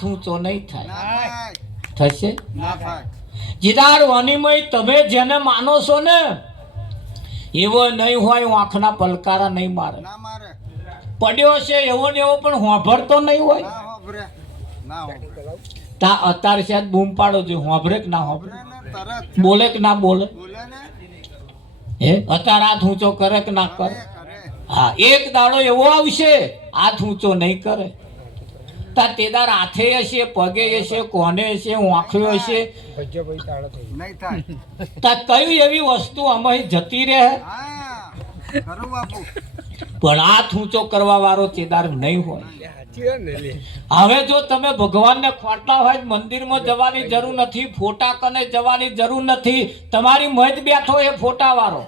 હાથ ઊંચો નહીં થાય. થશે જીદાર વાણીમય તમે જેને માનો છો ને એવો નહીં હોય, આંખના પલકારા નહીં મારે. પડ્યો છે એવો ને એવો પણ હોભરતો નહીં હોય. તા અત્યારે છે બૂમ પાડો છો, હોભરે કે ના હોભરે, બોલે કે ના બોલે, હે અત્યારે હાથ ઊંચો કરે કે ના કરે. હા, એક દાડો એવો આવશે હાથ ઊંચો નહીં કરે. તા તેદાર હાથે હશે, પગે હશે, કોને હશે, આંખો હશે, તા કઈ એવી વસ્તુ અમે જતી રહે. પણ હાથ ઊંચો કરવા વાળો તેદાર નહીં હોય. હવે જો તમે ભગવાનને ખોટલા હોય, મંદિરમાં જવાની જરૂર નથી, ફોટા કને જવાની જરૂર નથી. તમારી મજ બેઠો એ ફોટા વાળો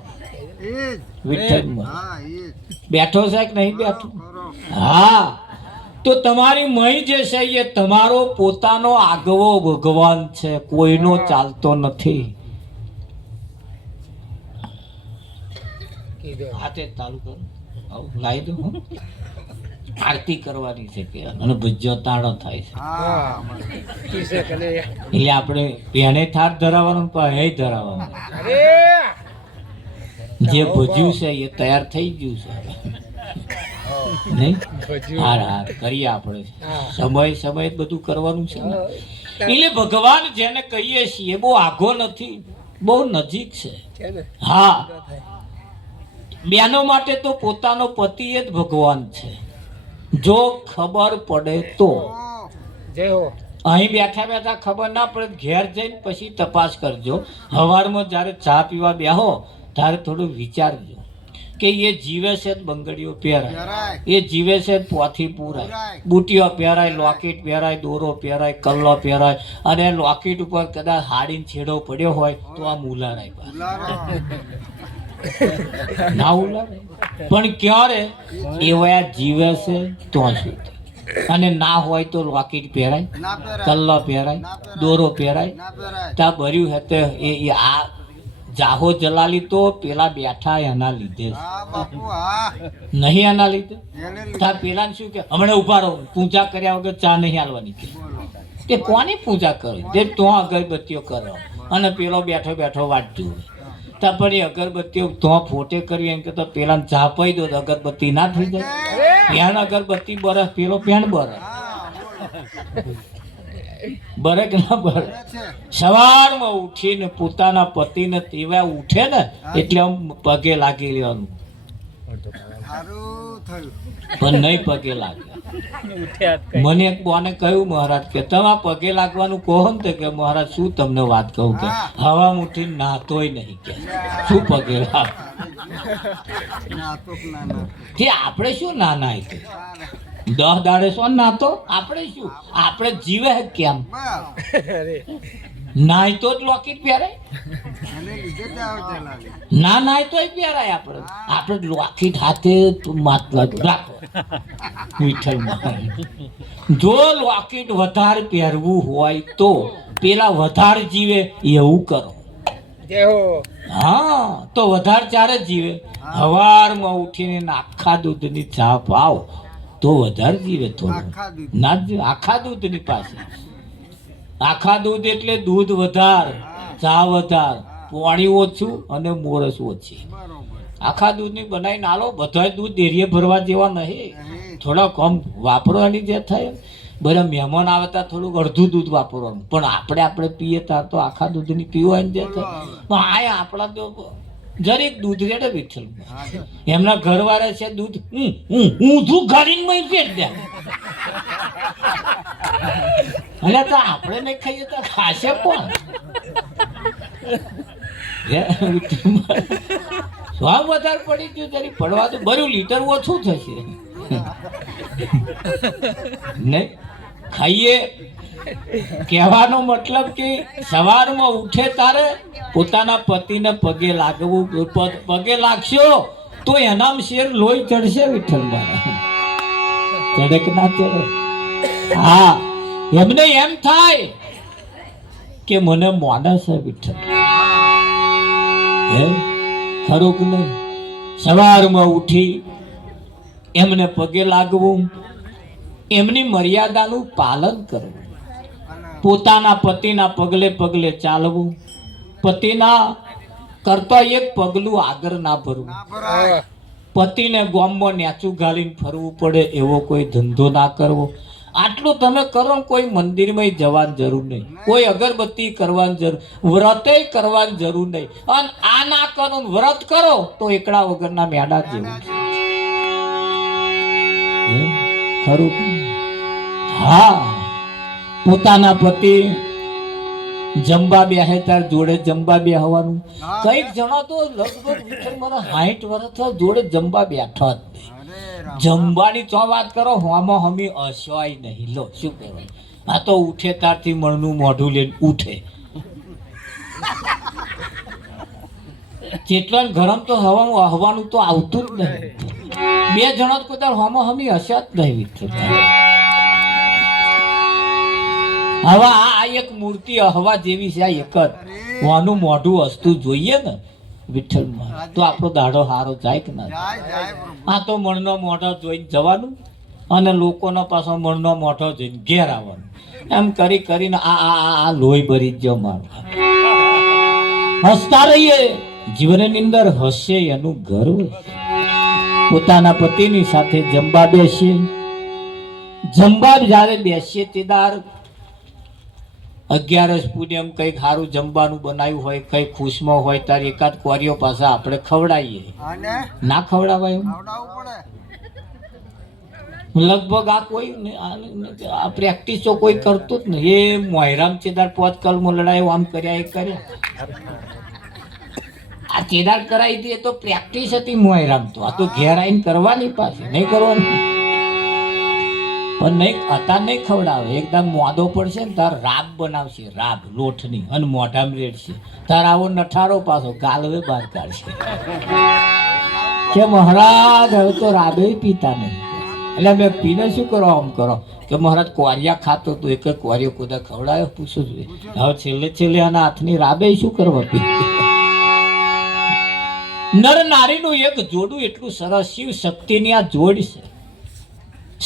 બેઠો છે કે નહીં બેઠો? હા, તો તમારી મય જે છે એ તમારો પોતાનો આગવો ભગવાન છે, કોઈનો ચાલતો નથી. હાથે ચાલુ કરો, લાવી દો. આરતી કરવાની છે કે અને ભજ્યો તાળો થાય છે એટલે આપણે એને થાળ ધરાવવાનું હે ધરાવવાનું. જે ભજ્યું છે એ તૈયાર થઈ ગયું છે નહીં? હાર હાર કરીએ આપણે. સમય બધું કરવાનું છે ને. એટલે ભગવાન જેને કહીએ છીએ બહુ આઘો નથી, બહુ નજીક છે. હા, બેનો માટે તો પોતાનો પતિ એ જ ભગવાન છે. જો ખબર પડે તો અહીં બેઠા બેઠા ખબર ના પડે, ઘેર જઈને પછી તપાસ કરજો. સવારમાં જ્યારે ચા પીવા બેહો ત્યારે થોડું વિચારજો કે એ જીવે છે બંગડીઓ પહેરાય, એ જીવે છે પોથી પૂરાય, બુટીઓ પહેરાય, લોકેટ પહેરાય, દોરો પહેરાય, કલ્લો પહેરાય, અને લોકેટ ઉપર કદાચ હાડીને છેડો પડ્યો હોય તો આ ઉલારાય ના ઉલારાય. પણ ક્યારે એવા જીવે છે તો શું, અને ના હોય તો લોકેટ પહેરાય, કલ્લો પહેરાય, દોરો પહેરાય. ત્યાં ભર્યું હતું એ આ જાહો જલાલી તો પેલા બેઠા એના લીધે નહીં, એના લીધે. ત્યાં પેલા શું કે હમણાં ઉભા રહો, પૂજા કર્યા વગર ચા નહીં હાલવાની. કે કોની પૂજા કરી જે તો અગરબત્તીઓ કરો, અને પેલો બેઠો બેઠો વાંચતું હોય. ત્યાં પણ એ અગરબત્તીઓ તો ફોટે કરી એમ કે તો પેલા ચા પી દો અગરબત્તી ના થઈ જાય. પેન અગરબત્તી બરસ, પેલો પેન બરસ બરે કે ના બરે. સવારમાં ઉઠીને પોતાના પતિને તેવા ઉઠે ને એટલે આમ પગે લાગી લેવાનું, પણ નહીં પગે લાગે. મને એક બોને કહ્યું મહારાજ કે તમે પગે લાગવાનું કહો ને કે મહારાજ શું તમને વાત કહું કે હવા ઉઠીને નાતોય નહીં કે શું પગે લાગ. આપણે શું ના નાય 10 દાડે શું નાતો? આપણે શું, આપણે જીવે કેમ? નાય તો જ લોકેટ પહેરાય, ના નાય તો પહેરાય. આપણે લોકેટ હાથે માટલા રાખો. જો લોકેટ વધારે પહેરવું હોય તો પેલા વધારે જીવે એવું કરો. હા, તો વધારે ચારે જીવે. સવારમાં ઉઠીને આખા દૂધની ચા પાવ તો વધારે જીવે. થોડું ના જીવે આખા દૂધની પાસે. આખા દૂધ એટલે દૂધ વધારે, ચા વધારે, પાણી ઓછું અને મોરસ ઓછી. આખા દૂધની બનાવીને આલો. બધા દૂધ ડેરીએ ભરવા જેવા નહીં, થોડા કમ વાપરવાની જે થાય. બધા મહેમાન આવે ત્યાં થોડુંક અડધું દૂધ વાપરવાનું, પણ આપણે પીએ ત્યાં તો આખા દૂધની પીવાની જે થાય. પણ આ આપણા તો જરીક દૂધ રેડે વિઠ્ઠલ. એમના ઘરવાળા છે દૂધ ઊંધું ગાડીને પેટ દે. અને તો આપણે નહીં ખાઈએ તો ખાશે કોણ? સ્વામ વધારે પડી ગયું જરી પડવા તો બરું લીટર ઓછું થશે નહીં ખાઈએ. કહેવાનો મતલબ કે સવારમાં ઉઠે તારે પોતાના પતિને પગે લાગવું. પગે લાગશો તો એનામ શેર લોહી ચડશે વિઠ્ઠલ મારા. ચડે કે ના ચડે? હા, એમને એમ થાય કે મને માણસ છે વિઠ્ઠલ. હે ખરું કે નહીં? સવારમાં ઉઠી એમને પગે લાગવું એમની મર્યાદાનું પાલન કરવું, પોતાના પતિના પગલે પગલે ચાલવું, પતિના કરતા એક પગલું આગળ ના ભરવું, પતિને ગામમાં નેચું ઘાલીને ફરવું પડે એવો કોઈ ધંધો ના કરવો. આટલું તમે કરો, કોઈ મંદિરમાં જવાની જરૂર નહીં, કોઈ અગરબત્તી કરવાની જરૂર, વ્રતે કરવાની જરૂર નહીં. અને આ ના કરો, વ્રત કરો તો એકડા વગરના મેડા જેવું ખરું. હા, પોતાના પતિ જમવા બેહે તાર જોડે જમવા બેહવાનું. કઈક જણા તો લગભગ 60 વર્ષ જોડે જમવા બેઠા જ નહીં. જમવાની તો વાત કરો, હોમાં હમી હસવાય નહીં. લો શું કહેવાય, આ તો ઉઠે તારથી મણનું મોઢું લઈને ઉઠે. જેટલા ગરમ તો હવાનું તો આવતું જ નહીં. બે જણા તો કોઈ હોમાં હમી હસ્યા જ નહીં. હવે આ એક મૂર્તિ હવા જેવી છે, આ એક જ વાનું મોઢું હસતું જોઈએ ને વિઠ્ઠલમાં, તો આપણો દાડો હારો જાય કે ના જાય? આ તો મણનો મોઢો જોઈને જવાનું અને લોકોનો પાછો મણનો મોઢો જોઈને ઘેર આવવાનું. એમ કરી કરીને આ લોહી ભરી જ મારું. હસતા રહીએ, જીવનની અંદર હસે એનું ગર્વ. પોતાના પતિની સાથે જમવા બેસીએ, જમવા જ્યારે બેસીએ તે દાર 11 પૂનમ કંઈક સારું જમવાનું બનાવ્યું હોય, કઈ ખુશમાં હોય, તાર એકાદ કોરીઓ પાછા આપણે ખવડાવીએ. ના ખવડાવાય લગભગ આ કોઈ આ પ્રેક્ટિસો કોઈ કરતું જ નહીં. એ મોયરામ ચેદાર 5 કલમો લડાયો, આમ કર્યા એ કર્યા. આ ચેદાર કરાવી દે તો પ્રેક્ટિસ હતી મોયરામ. તો આ તો ઘેર આવીને કરવાની, પાછી નહીં કરવાની. પણ નહીં હતા નહીં ખવડાવે. એકદમ મોદો પડશે ને તાર રાબ બનાવશે, રાબ લોટની, અને મોઢામાં રેડશે. તાર આવો નઠારો પાછો ગાલવે બહાર કાઢશે કે મહારાજ હવે તો રાબે પીતા નહીં. એટલે મેં પીને શું કરો? આમ કરો કે મહારાજ કોરિયા ખાતો તો એક કોરિયો કુદા ખવડાયો? પૂછું છું. હવે છેલ્લે છેલ્લે આના હાથની રાબે શું કરવા પી? નર નારીનું એક જોડું એટલું સરસ, શિવ શક્તિની આ જોડ છે.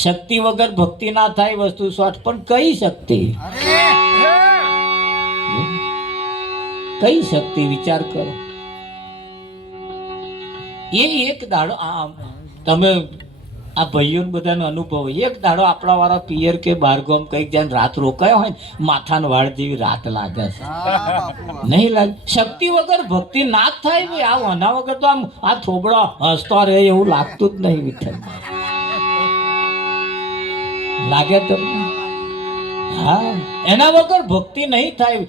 શક્તિ વગર ભક્તિ ના થાય, વસ્તુ શોર્ટ. પણ કઈ શક્તિ? કઈ શક્તિ? વિચાર કરો. એ એક દાડો તમે આ ભાઈઓ બધાનો અનુભવ, એક દાડો આપણા વાળા પિયર કે બારગામ કઈક જ્યાં રાત રોકાયો હોય ને, માથાના વાળ જેવી રાત લાગે છે, નહીં લાગે? શક્તિ વગર ભક્તિ ના જ થાય ભાઈ. આ વના વગર તો આમ આ થોબડો હસતો રહે એવું લાગતું જ નહીં. વિઠ્ઠલ લાગે તમને? હા, એના વગર ભક્તિ નહીં થાય.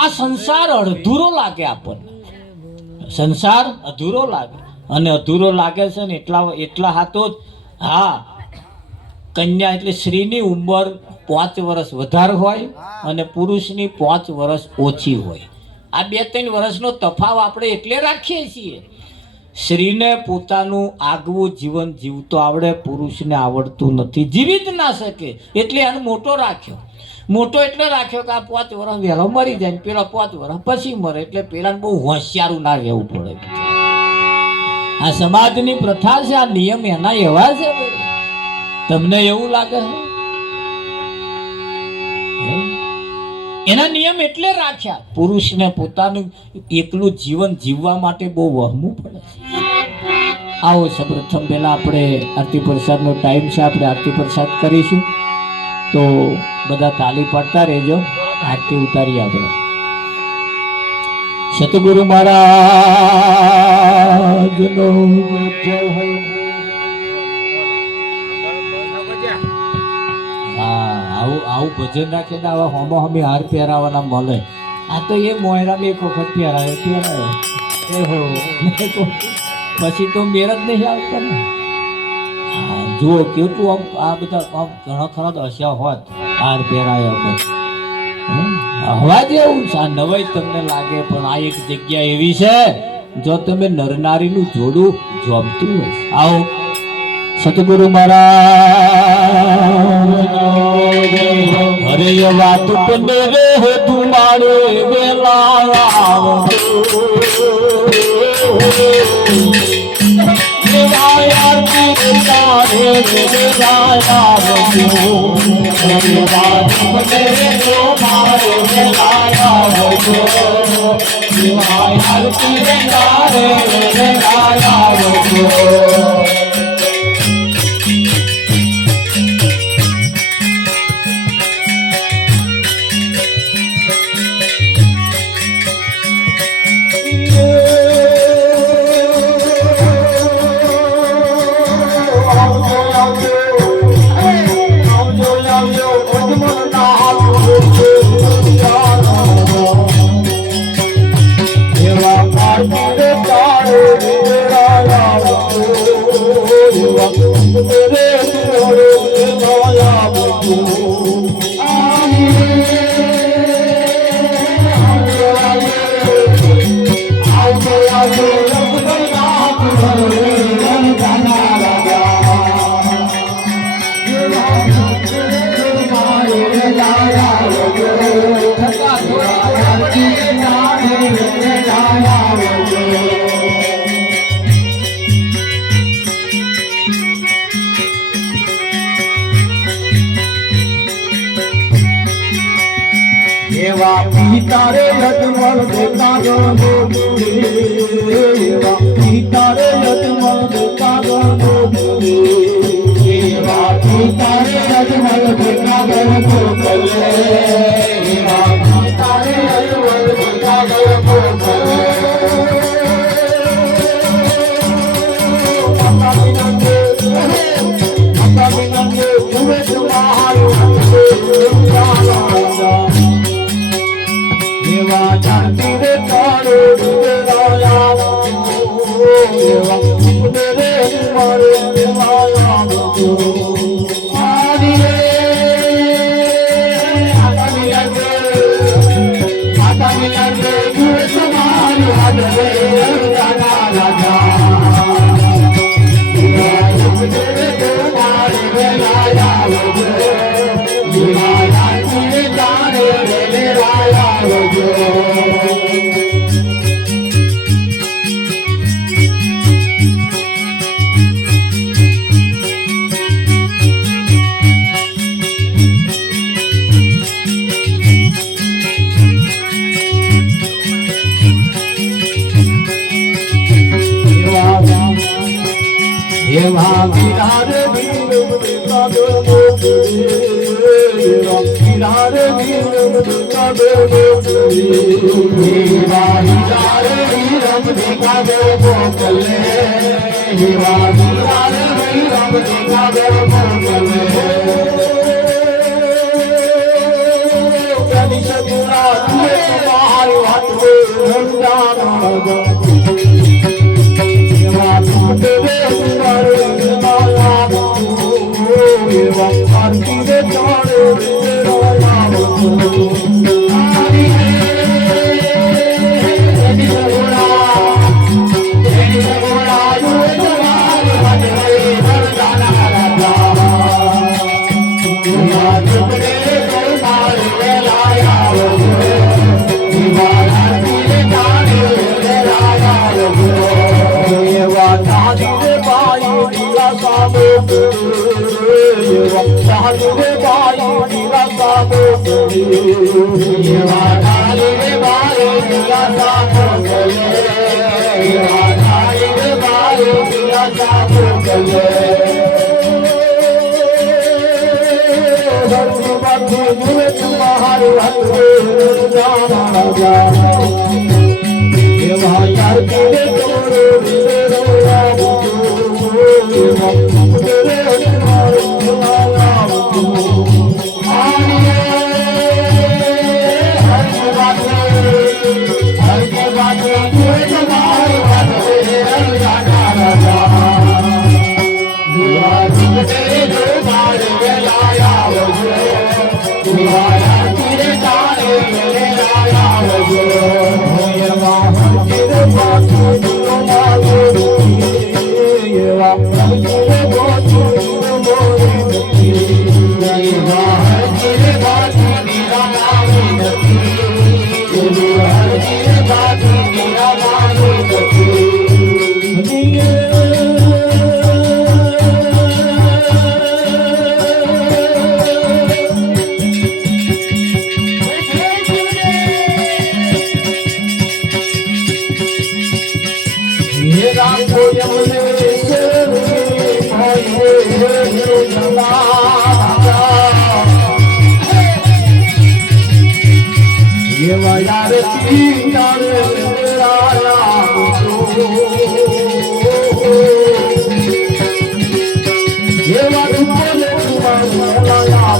આ સંસાર અધૂરો લાગે આપણને. સંસાર અધૂરો લાગે, અને અધૂરો લાગે છે ને એટલા હાથો જ. હા, કન્યા એટલે સ્ત્રીની ઉંમર 5 વર્ષ વધારે હોય અને પુરુષની 5 વર્ષ ઓછી હોય. આ 2-3 વર્ષનો તફાવ આપણે એટલે રાખીએ છીએ. સ્ત્રીને પોતાનું આગવું જીવન જીવતો આવડે, પુરુષને આવડતું નથી, જીવી જ ના શકે. એટલે આને મોટો રાખ્યો. મોટો એટલે રાખ્યો કે આ 5 વર્ષ વહેલો મરી જાય, પેલા 5 વર્ષ પછી મરે. એટલે પેલાને બહુ હોશિયારું ના રહેવું પડે. આ સમાજની પ્રથા છે, આ નિયમ એના એવા છે. તમને એવું લાગે? એના નિયમ એટલે રાખ્યા. પુરુષને પોતાનું એકલું જીવન જીવવા માટે બહુ વહમવું પડે. આવો સૌપ્રથમ પહેલા આપણે આરતી પ્રસાદનો ટાઈમ છે, આપણે આરતી પ્રસાદ કરીશું. તો બધા તાલી પાડતા રહેજો, આરતી ઉતારી આપણે. સતગુરુ મહારાજનો જય હો. આવું ભજન રાખે ને આવા હોમો હમી હાર પહેરાવાના મળે. આ તો એ મોયરામ એક વખત પહેરાયો પછી તો મેર જ નહીં આવતા ને. જુઓ કેટલું આમ આ બધા આમ ઘણા ખરા હસ્યા હોત હાર પહેરાયો. હવા જેવું છે આ નવાઈ તમને લાગે, પણ આ એક જગ્યા એવી છે જો તમે નરનારીનું જોડું જોમતું હોય. આવો સતગુરુ મહારાજ હરે વાત પને રે તુમારે વેલા આવો તારે યજમલ દેતા ગણો એવા તારે યજમલ દેતા ગણો એવા તારે યજમલ દેતા ગણો એવા તારે યજમલ દેતા ગણો એવા યાર સીતારે રાયા એવા રૂપલે તુમારા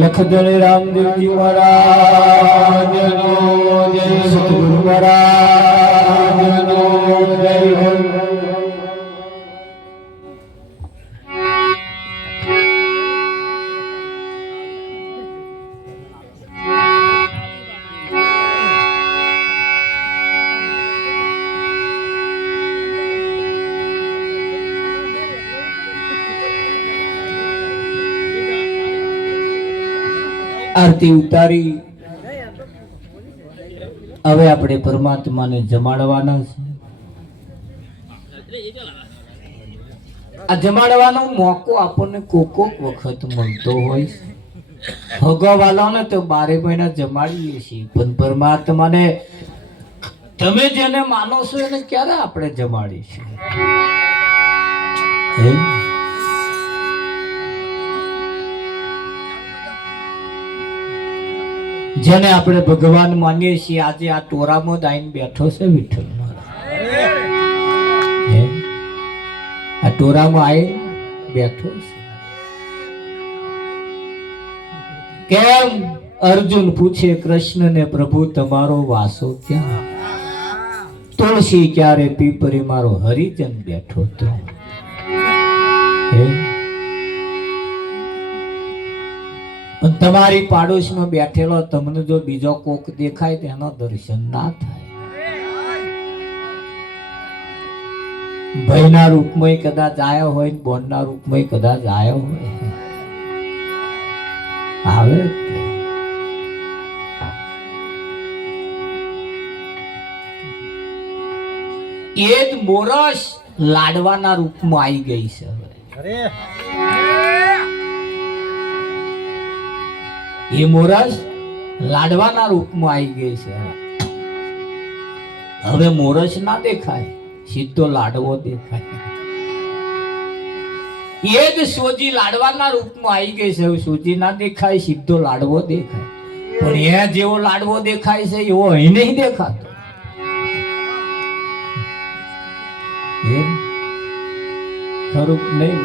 લખધણી રામદેવજી મહારાજનો જય, સતગુરુ મહારાજનો જય હો. આરતી ઉતારી હવે આપણે પરમાત્માને જમાડવાના છે. આ જમાડવાનો મોકો આપણને કોક વખત મળતો હોય છે. ભગવાલાને તો 12 મહિના જમાડીએ છીએ, પણ પરમાત્માને તમે જેને માનો છો એને ક્યારે આપણે જમાડીશું? જેને આપણે ભગવાન માનીએ છીએ આજે આ ટોરામાં જ આવીને બેઠો છે વિઠ્ઠલ મહારાજ. આ ટોરામાં આવીને બેઠો છે. કેમ? અર્જુન પૂછે કૃષ્ણને, પ્રભુ તમારો વાસો ક્યાં? તુલસી ક્યારે પીપરી મારો હરિજન બેઠો તો. પણ તમારી પાડોશમાં બેઠેલો તમને જો બીજો કોક દેખાય તો એનો દર્શન ના થાય. ભાઈના રૂપમાં કદાચ આયો હોય, બોનના રૂપમાં કદાચ આયો હોય, આવે એ જ મોરસ લાડવાના રૂપમાં આવી ગઈ છે. એ મોરસ લાડવાના રૂપમાં આવી ગઈ છે. હવે મોરસ ના દેખાય, સીધો લાડવો દેખાય. એ જ સોજી લાડવાના રૂપમાં આવી ગઈ છે. હવે સોજી ના દેખાય, સીધો લાડવો દેખાય. પણ એ જેવો લાડવો દેખાય છે એવો અહીં નહીં દેખાતો. ખરું નહીં?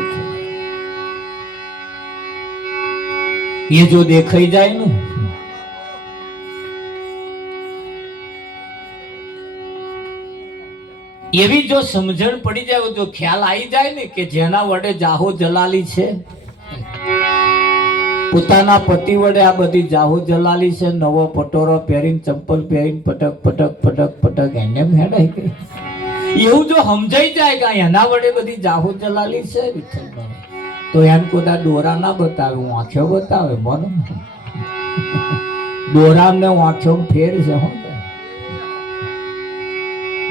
એ જો દેખાઈ જાય ને, એવી જો સમજણ પડી જાય, જો ખ્યાલ આવી જાય ને કે જેના વડે જાહો જલાલી છે, પોતાના પતિ વડે આ બધી જાહો જલાલી છે, નવો પટોરો પહેરીને ચંપલ પહેરીને પટક પટક પટક પટક એને હેડાઈ ગઈ, એવું જો સમજાઈ જાય કે એના વડે બધી જાહો જલાલી છે વિઠ્ઠલ, તો એમ કોદા દોરા ના બતાવે, હું આંખો બતાવે. મને દોરા ને આંખો ફેર છે. હો,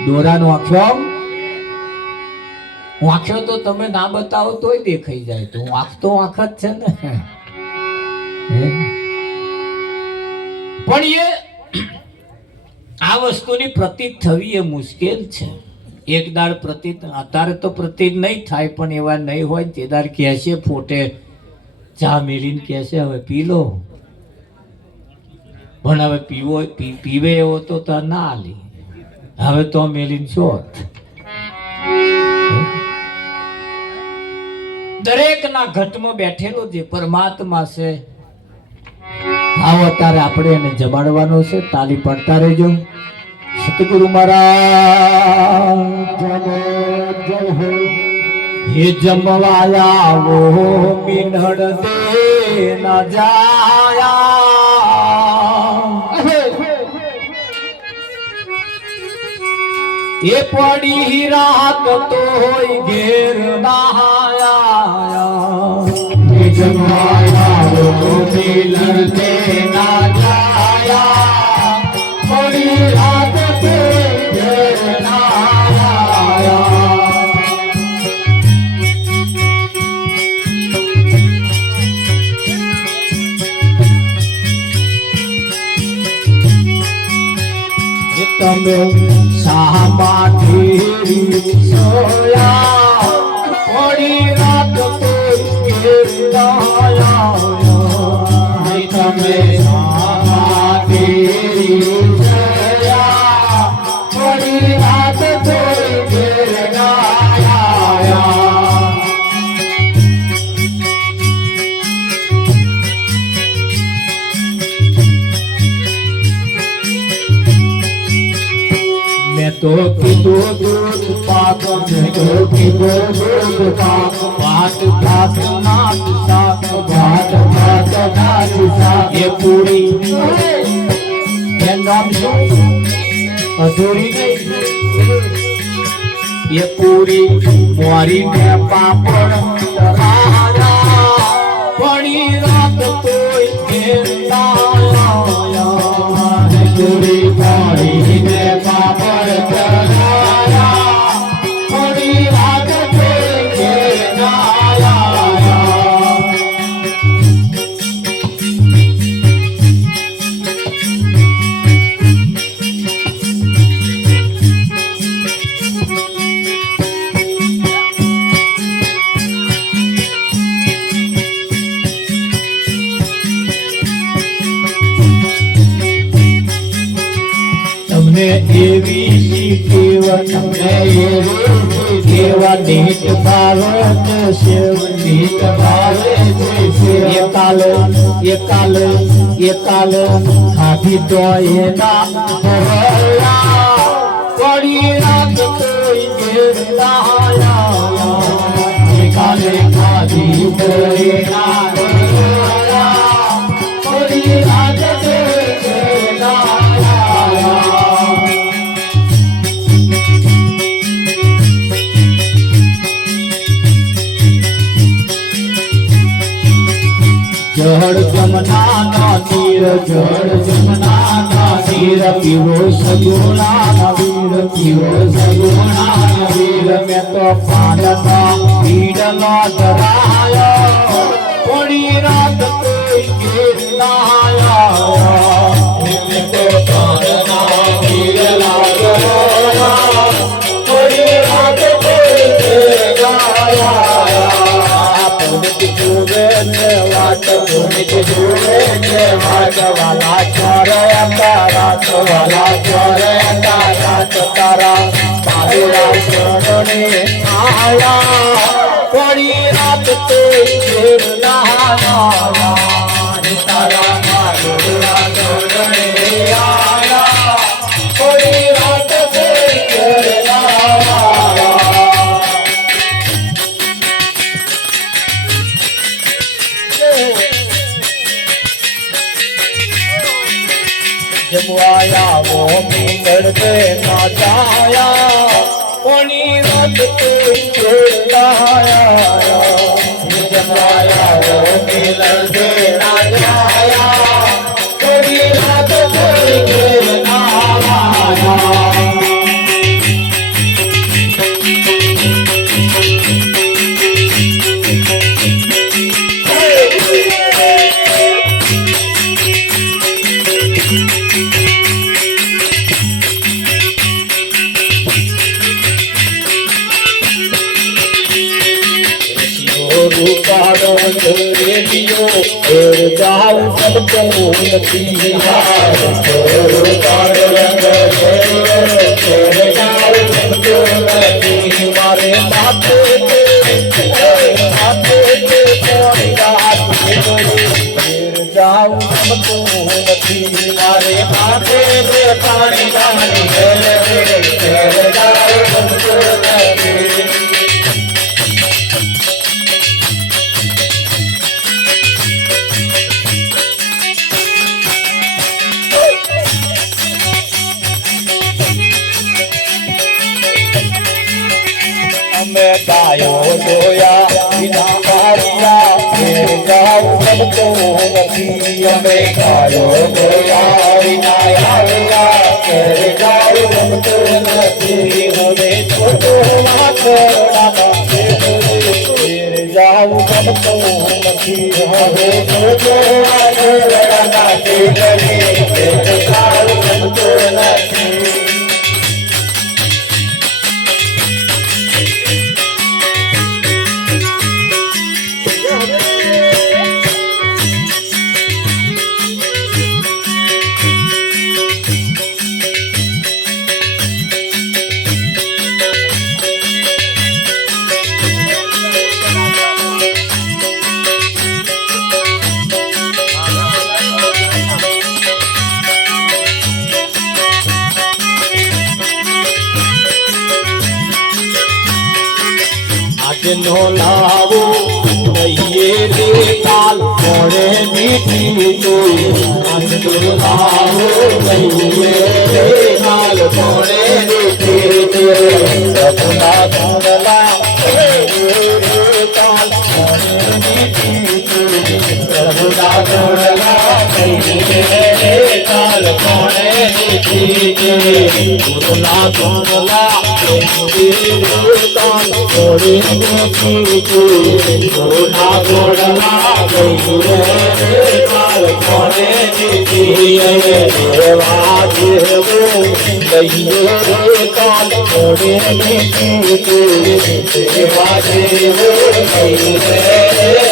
દોરા નો આંખો તો તમે ના બતાવો તોય દેખાઈ જાય. તો આંખ જ છે ને. પણ એ આ વસ્તુની પ્રતીત થવી એ મુશ્કેલ છે. એક દાડ પ્રતીત, અત્યારે તો પ્રતીત નહીં થાય, પણ એવા નહીં હોય તે દાડ કહેશે ફોટે ચા મેલીને કહેશે હવે પી લો. પણ હવે પીવે એવો તો ના આલી, હવે તો મેલીને શોટ. દરેક ના ઘટમાં બેઠેલો જે પરમાત્મા છે, આવો અત્યારે આપણે એને જમાડવાનો છે. તાલી પડતા રહેજો. સતગુરુ મહારાજ જય હો. હે જમવાયા વો મિનડ દે ના જાયા, એ પડી રાત તો હોય ઘેર નહાયા, जमाया वो मिलते ना जाया बड़ी रात पे फिर ना आया તમે સામાથી સોયા થોડી રાત કોઈ તમે સામાથી સોયા થોડી રાત કોઈ ઘેર આયા मैं तो पीतो दूध पाक मैं तो पीतो दूध पाक भात भात नाच साक भात भात नाच साक ये पूरी ये नाम जो अधूरी नहीं ये पूरी मोरी में पापड़ तराया बड़ी रात कोई घेर ना आया पूरी मोरी में पापड़ तराया बड़ी रात कोई घेर ना आया તમને એવી શીખેવા તમને એવી શીખેવા નીત ભારત શિવ નીત ભારત શિવ એકાલ ખાધી તો એના ભરલા પડી રાત કોઈ ઘેર ના આયા એકાલે ખાધી તો એના ભરલા પડી રાત કોઈ ઘેર ના जड़ जमुना नीर जड़ जमुना नीर पीरो सगुना वीर पीरो सगुना वीर में तो पालना पीड़ना डराया थोड़ी रात कोई घेर ना आया में तो पालना पीड़ना डराया थोड़ी रात कोई घेर ना आया वाट वाला चोरे वाला चोरे तारा पाहुरा सोने आया थोड़ी रात कोई घेर ना आया तारा पाहुरा सोने आया थोड़ी रात कोई घेर ना आया जमवाया वो मिलड़ पे ना जाया कोनी रात कोई छोड़ आया जमवाया वो मिलड़ पे ना जाया कोनी रात कोई छोड़ ना आया रेडियो जाऊ सबको नती मारे माथे जाऊ सबको नती मारे माथे पानी जाऊ सबको नती में गायो दोया बिना कारिया फिर અમે કાળો બોલા વિના આવ્યા ઘેર જાઉં ગમતું નથી હવે છોટો વાછરડાના ઘેર જાઉં ગમતું નથી હવે છોટો વાછરડાના ઘેર જાઉં ગમતું નથી નો લાવો કહીએ રે કાલ મોડે મીઠી જોઈ આજનો લાવો કહીએ રે કાલ મોડે મીઠી જોઈ રઘુના ધોળલા કહીએ કાલ મોડે મીઠી જોઈ રઘુના ધોળલા કહીએ રે કાલ મોડે મીઠી જોઈ ગુરુના ધોળલા કહીએ રે કાલ મોડે ઘોડા ઘોડા કહીએ કાલ કોણે દીધી દેવા દેવું કહીએ કાલ કોણે દીધી દેવા દેવું કહીએ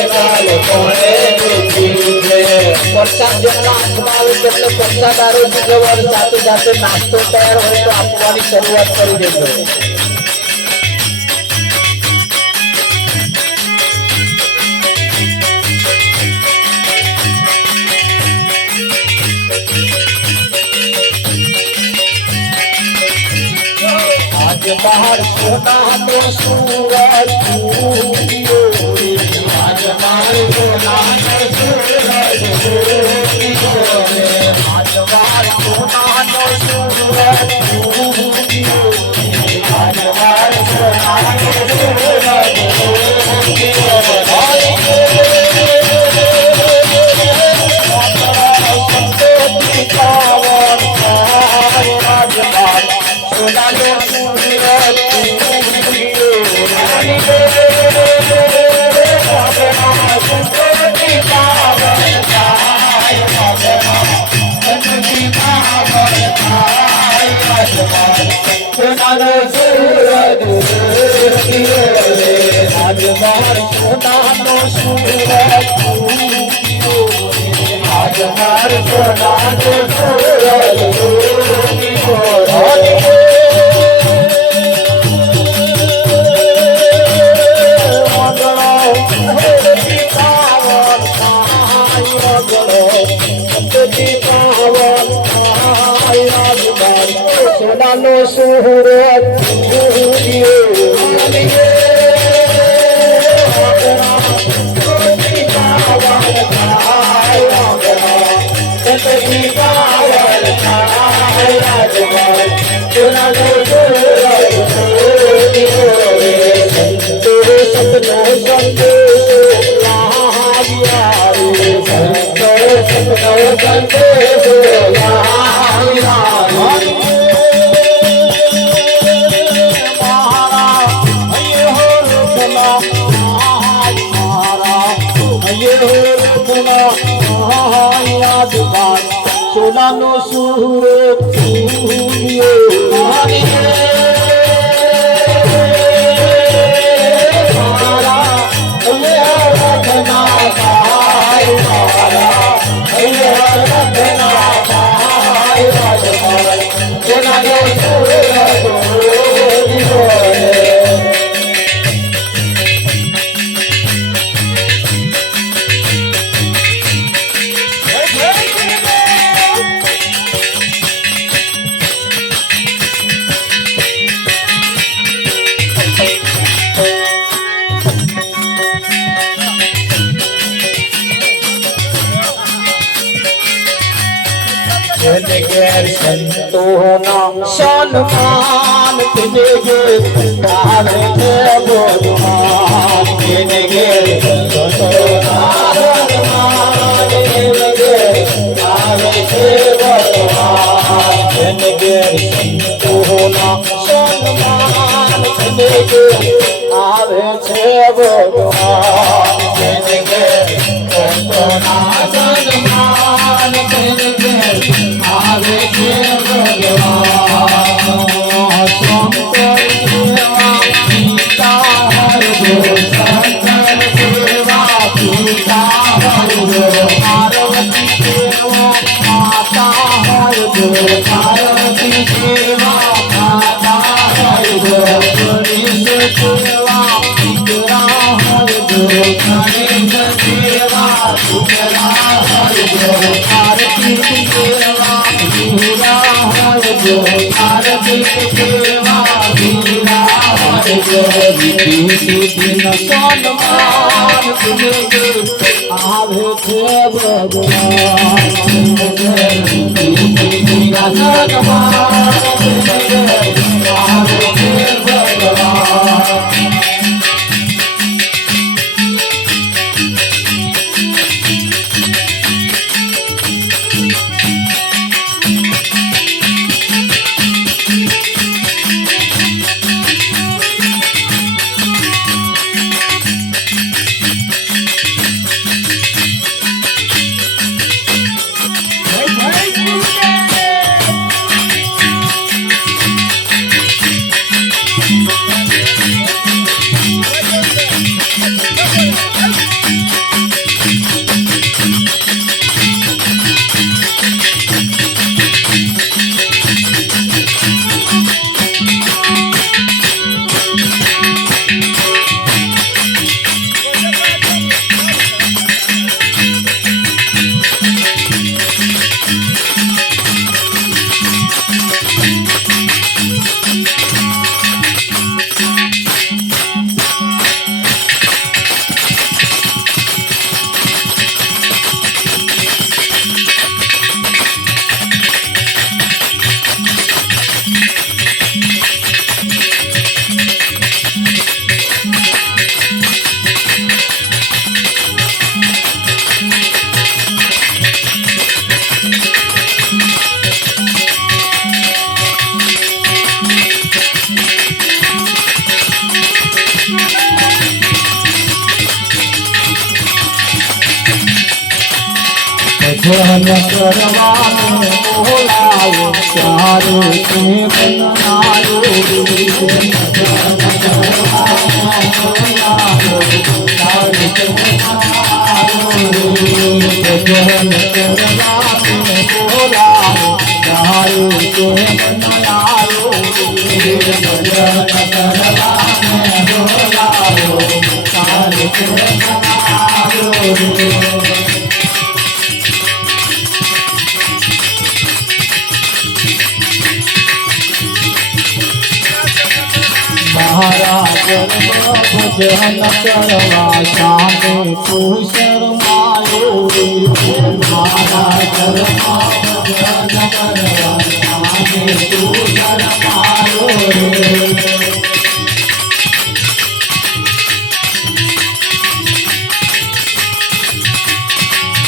કાલ કોણે દીધી વરસાદ જેટલા આંખમાં આવે તેટલો વરસાદારો જવર જાતે જાતે નાસ્તો તૈયાર હોય તો આપવાની શરૂઆત કરી દેજો बाहर सोना तो सूरज डूबियो आज बाहर सोना तो सूरज डूबियो आज बाहर सोना तो सूरज डूबियो आज बाहर सोना तो सूरज સોનાનો સુરત સોનાનો સુરત સંતોના સન્માન તુજે આવે છે બોલમાં તેને ઘેર સંતોના સન્માન આવે છે ભગવાન જેને કે સંતોના સન્માન જેને કે આવે છે ભગવાન શંકર સેવા પિતા હરગો શંકર સેવા પિતા હરગો પાર્વતી સેવા માતા હરગો પાર્વતી સેવા માતા હરગો ગણેશ સેવા દીકરા હરગો ગણેશ સેવા દીકરા હરગો કાર્તિક સેવા વીરા હરગો કાર્તિક સેવા વીરા હરગો વિધિ સિદ્ધિ સન્માન તુને આવે છે ભગવાન વિધિ સિદ્ધિ સન્માન તુને આવે છે ભગવાન ભજન કરવાને બોલાવો ત્યારે તે બનાવો ભજન કરવાને બોલાવો ત્યારે તે બનાવો ભજન કરવાને બોલાવો ત્યારે તે બનાવો ભજન કરવાને બોલાવો ત્યારે તે બનાવો મહારાજ ભજન કરવા સામે તું શરમાયો રે મહારાજ ભજન કરવા સામે તું શરમાયો રે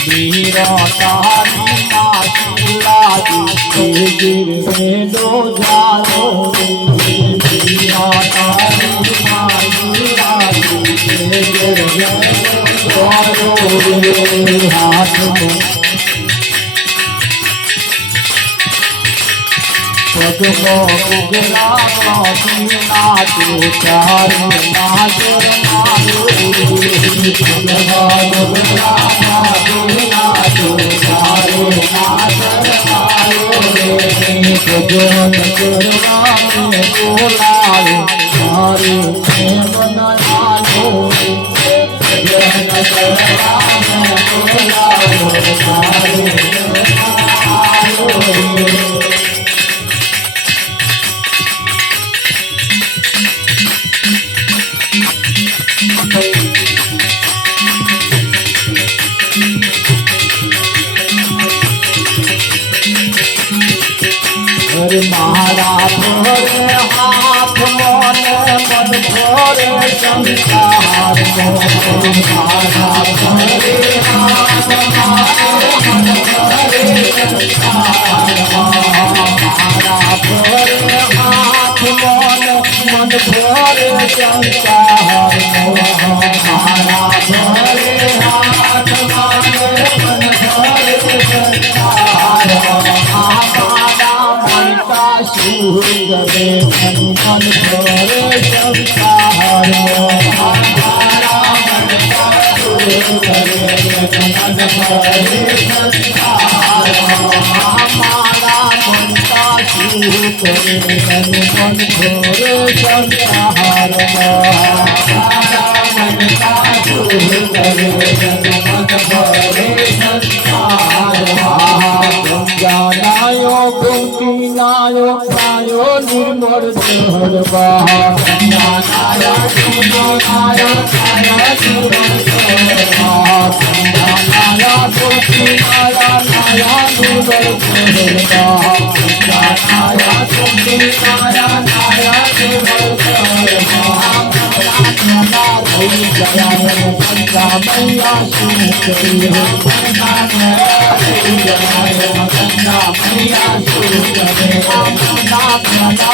વીરા તારી માસી લાગી ગીરવે દો જાનો રે વીરા તારી માસી લાગી ગીરવે દો રે હાથ પગમો ઉગરા પાટીના તો ચારે નાગર માયો રે પગમો ઉગરા પાટીના તો ચારે નાગર માયો રે ભજન કરવાને બોલાવે મારે બનાવો ભજન કરવાને બોલાવો મારે બનાવો મારા ભોરે હાથ મોને મન ભોરે સંસાર મારા ભોરે હાથ મોને મન ભોરે સંસાર મારા ભોરે હાથ મોને મન ભોરે કરે તન મન ભરે સંસારમાં મન કાસુ કરે તન મન ભરે સંસારમાં ગંગાનાયો ગોપીનાયો નાયો નિર્મળ ધરવા ગંગાનાયો ગોપીનાયો નાયો નિર્મળ ધરવા ગંગાનાયો ગોપીનાયો નાયો નિર્મળ ધરવા ગંગાનાયો ગોપીનાયો નાયો નિર્મળ ધરવા ગંગા મૈયા શું કરી ગંગા મૈયા શું કરે ગંગા મૈયા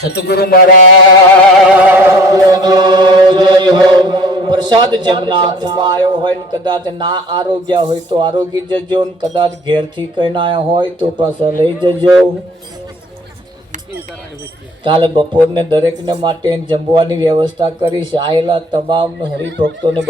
સતગુરુ મહારાજ પ્રસાદ જેમના હાથમાં આવ્યો હોય ને કદાચ ના આરોગ્ય હોય તો આરોગી જજો ને કદાચ ઘેરથી કઈ ના હોય તો પાછા લઈ જજો. કાલે બપોરને દરેકને માટે જમવાની વ્યવસ્થા કરી છે. આયેલા તમામ હરિભક્તોને